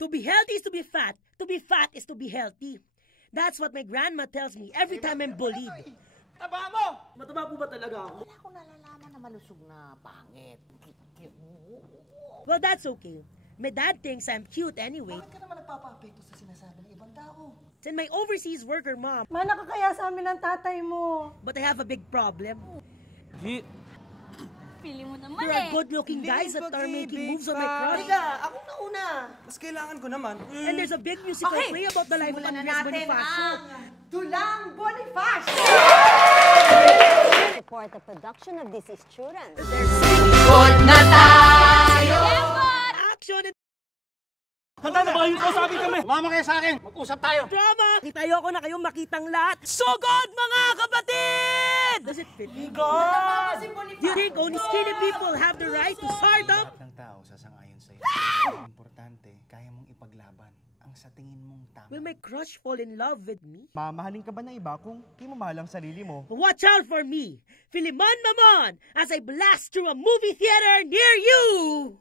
To be healthy is to be fat. To be fat is to be healthy. That's what my grandma tells me every time I'm bullied. Taba mo! Mataba po ba talaga ako? Wala akong nalalaman na malusog na pangit. Well, that's okay. My dad thinks I'm cute anyway. Bakit ka naman nagpapa-apekto sa sinasabi ng ibang tao? It's my overseas worker mom. Mana ka kaya sa amin ng tatay mo? But I have a big problem. Feeling mo naman There are good-looking guys that are making moves on my crush. Teka, ako na una. Mas kailangan ko naman. And there's a big musical play about the life of Andres Bonifacio. Dulang Bonifacio! Support the production of This Is Children. Good na tayo! Action and Handa na ba yung kausapin kami? Mama kayo sa akin. Mag-usap tayo. drama! Itayo ko na kayong makitang lahat. Sugod, mga kapatid! Does it fit? God! Do you think only skinny people have the right to stardom? Lahat ng tao sasang-ayon sa'yo. Ang importante, kaya mong ipaglaban ang sa tingin mong tama. Will my crush fall in love with me? Mamahalin ka ba ng iba kung di mo mahal ang sarili mo? Watch out for me, Filimon Mamon, as I blast through a movie theater near you!